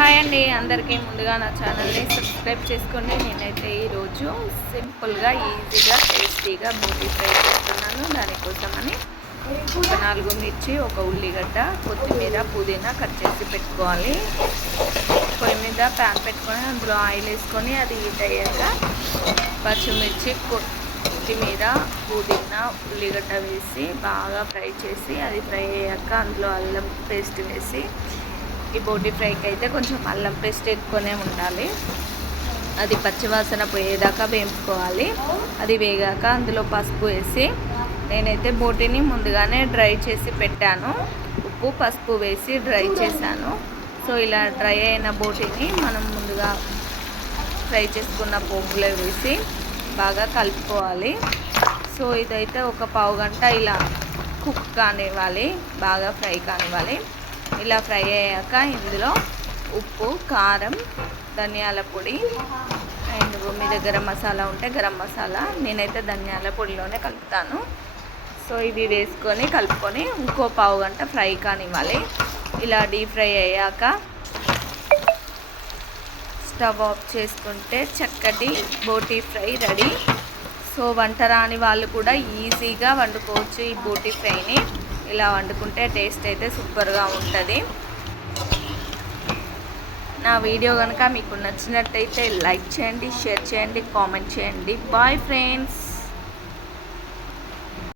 Hi అండి, అందరికీ ముందుగా నా ఛానల్ని సబ్స్క్రైబ్ చేసుకోండి. నేనైతే ఈరోజు సింపుల్గా ఈజీగా టేస్టీగా బోటీ ఫ్రై చేస్తున్నాను. దానికోసమని ఒక 4 మిర్చి, ఒక ఉల్లిగడ్డ, కొత్తిమీర, పుదీనా కట్ చేసి పెట్టుకోవాలి. పొయ్యి మీద ప్యాన్ పెట్టుకొని అందులో ఆయిల్ వేసుకొని అది హీట్ అయ్యాక పచ్చిమిర్చి, కొత్తిమీర, పుదీనా, ఉల్లిగడ్డ వేసి బాగా ఫ్రై చేసి అది ఫ్రై అయ్యాక అందులో అల్లం పేస్ట్ వేసి, ఈ బోటీ ఫ్రైకి అయితే కొంచెం అల్లం పేస్ట్ ఎక్కువనే ఉండాలి. అది పచ్చివాసన పోయేదాకా వేపుకోవాలి. అది వేగాక అందులో పసుపు వేసి, నేనైతే బోటీని ముందుగానే డ్రై చేసి పెట్టాను. ఉప్పు పసుపు వేసి డ్రై చేశాను. సో ఇలా డ్రై అయిన బోటీని మనం ముందుగా ఫ్రై చేసుకున్న పోపులో వేసి బాగా కలుపుకోవాలి. సో ఇదైతే ఒక పావు గంట ఇలా కుక్ కానివ్వాలి, బాగా ఫ్రై కానివ్వాలి. ఇలా ఫ్రై అయ్యాక ఇందులో ఉప్పు, కారం, ధనియాల పొడి అండ్ మీ దగ్గర మసాలా ఉంటే గరం మసాలా, నేనైతే ధనియాల పొడిలోనే కలుపుతాను. సో ఇవి వేసుకొని కలుపుకొని ఇంకో పావు గంట ఫ్రై కానివ్వాలి. ఇలా డీప్ ఫ్రై అయ్యాక స్టవ్ ఆఫ్ చేసుకుంటే చక్కటి బోటీ ఫ్రై రెడీ. సో వంట రాని వాళ్ళు కూడా ఈజీగా వండుకోవచ్చు ఈ బోటీ ఫ్రైని. ఇలా వండుకుంటే టేస్ట్ అయితే సూపర్గా ఉంటుంది. నా వీడియో కనుక మీకు నచ్చినట్టయితే లైక్ చేయండి, షేర్ చేయండి, కామెంట్ చేయండి. Bye friends.